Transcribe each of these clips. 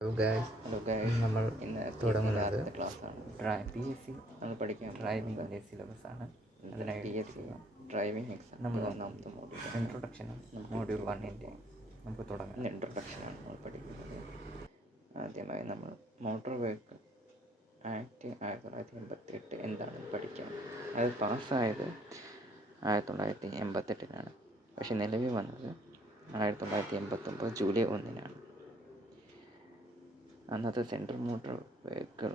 Hello guys, നമ്മൾ ഇന്ന് തുടങ്ങുന്നത് ആദ്യത്തെ ക്ലാസ്സാണ്. പി എസ് സി നമ്മൾ പഠിക്കാൻ ഡ്രൈവിംഗ് വലിയ സിലബസാണ്. അതിനായി P S C driving exam നമ്മൾ ഒന്നാമത്തെ മോഡ്യൂൾ ഇൻട്രൊഡക്ഷനാണ്. മോഡ്യൂൾ 1 നമുക്ക് തുടങ്ങാം. ഇൻട്രൊഡക്ഷനാണ് നമ്മൾ പഠിക്കുന്നത്. ആദ്യമായി നമ്മൾ മോട്ടോർ വെഹിക്കിൾ ആക്ട് 1988 എന്താണെന്ന് പഠിക്കാം. അത് പാസ്സായത് 1988 പക്ഷെ നിലവിൽ വന്നത് 1989 ജൂലൈ 1. അന്നത്തെ central motor vehicle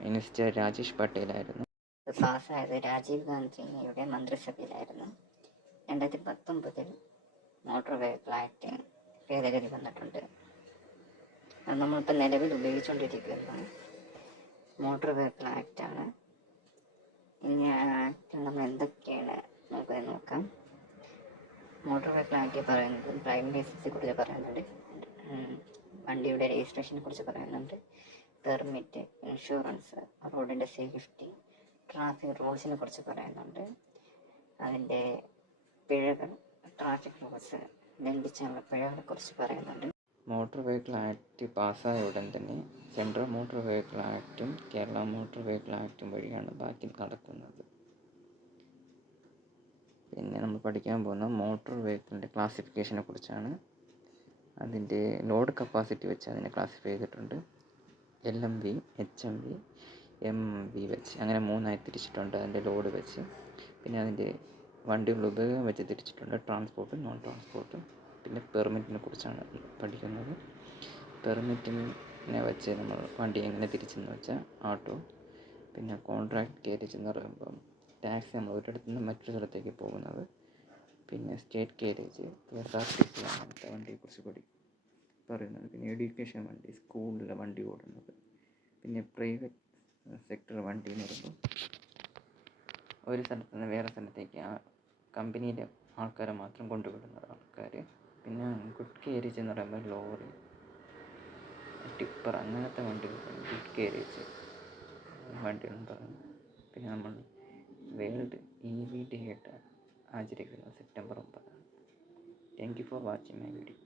minister Rajesh പട്ടേലായിരുന്നു. പാസ്സായത് രാജീവ് ഗാന്ധിയുടെ മന്ത്രിസഭയിലായിരുന്നു. 2019 മോട്ടോർ വെഹിക്കിൾ ആക്ട് ഭേദഗതി വന്നിട്ടുണ്ട്. അത് നമ്മളിപ്പോൾ നിലവിൽ ഉപയോഗിച്ചുകൊണ്ടിരിക്കുന്ന മോട്ടോർ വെഹിക്കിൾ ആക്റ്റാണ്. ഇനി ആ ആക്റ്റിൽ നമ്മൾ എന്തൊക്കെയാണ് നമുക്കത് നോക്കാം. മോട്ടോർ വെഹിക്കിൾ ആക്ട് പറയുന്നത് ഡ്രൈവിംഗ് ലൈസൻസിനെ കുറിച്ച് പറയുന്നുണ്ട്, വണ്ടിയുടെ രജിസ്ട്രേഷനെ കുറിച്ച് പറയുന്നുണ്ട്, പെർമിറ്റ്, ഇൻഷുറൻസ്, റോഡിൻ്റെ സേഫ്റ്റി, ട്രാഫിക് റൂൾസിനെ കുറിച്ച് പറയുന്നുണ്ട്, അതിൻ്റെ പിഴകൾ, ട്രാഫിക് റൂൾസ് ലംഘിച്ചുള്ള പിഴകളെ കുറിച്ച് പറയുന്നുണ്ട്. മോട്ടോർ വെഹിക്കിൾ ആക്ട് പാസ്സായ ഉടൻ തന്നെ സെൻട്രൽ മോട്ടോർ വെഹിക്കിൾ ആക്റ്റും കേരള മോട്ടോർ വെഹിക്കിൾ ആക്റ്റും വഴിയാണ് ബാക്കി നടക്കുന്നത്. പിന്നെ നമ്മൾ പഠിക്കാൻ പോകുന്ന മോട്ടോർ വെഹിക്കിളിൻ്റെ ക്ലാസിഫിക്കേഷനെ കുറിച്ചാണ്. അതിൻ്റെ ലോഡ് കപ്പാസിറ്റി വെച്ച് അതിനെ ക്ലാസിഫൈ ചെയ്തിട്ടുണ്ട്. LMV, HMV, MV വെച്ച് അങ്ങനെ 3ആയി തിരിച്ചിട്ടുണ്ട് അതിൻ്റെ ലോഡ് വെച്ച്. പിന്നെ അതിൻ്റെ വണ്ടികളുടെ ഉപയോഗം വെച്ച് തിരിച്ചിട്ടുണ്ട്, ട്രാൻസ്പോർട്ടും നോൺ ട്രാൻസ്പോർട്ടും. പിന്നെ പെർമിറ്റിനെ കുറിച്ചാണ് പഠിക്കുന്നത്. പെർമിറ്റിനെ വെച്ച് നമ്മൾ വണ്ടി എങ്ങനെ തിരിച്ചെന്ന് വെച്ചാൽ ഓട്ടോ. പിന്നെ കോൺട്രാക്ട് കേരേജ് എന്ന് പറയുമ്പം ടാക്സി നമ്മൾ ഒരിടത്തു നിന്ന് മറ്റൊരു സ്ഥലത്തേക്ക് പോകുന്നത്. പിന്നെ സ്റ്റേറ്റ് കേരേജ്, KSRTC അങ്ങനത്തെ വണ്ടിയെക്കുറിച്ച് പറയുന്നത്. പിന്നെ എഡ്യൂക്കേഷൻ വണ്ടി, സ്കൂളിലെ വണ്ടി ഓടുന്നത്. പിന്നെ പ്രൈവറ്റ് സെക്ടർ വണ്ടി എന്ന് പറയുമ്പോൾ ഒരു സ്ഥലത്ത് നിന്ന് വേറെ സ്ഥലത്തേക്ക് ആ കമ്പനിയിലെ ആൾക്കാരെ മാത്രം കൊണ്ടുവിടുന്ന ആൾക്കാർ. പിന്നെ ഗുഡ് കേരേജ് എന്ന് പറയുമ്പോൾ ലോറി, ടിപ്പർ അങ്ങനത്തെ വണ്ടികൾ ഗുഡ് കേരേജ് വണ്ടികളെന്ന് പറയുന്നത്. പിന്നെ നമ്മൾ വേൾഡ് EV ഡേ ആയിട്ട് ആചരിക്കുന്നത് September 9. Thank you for watching my video.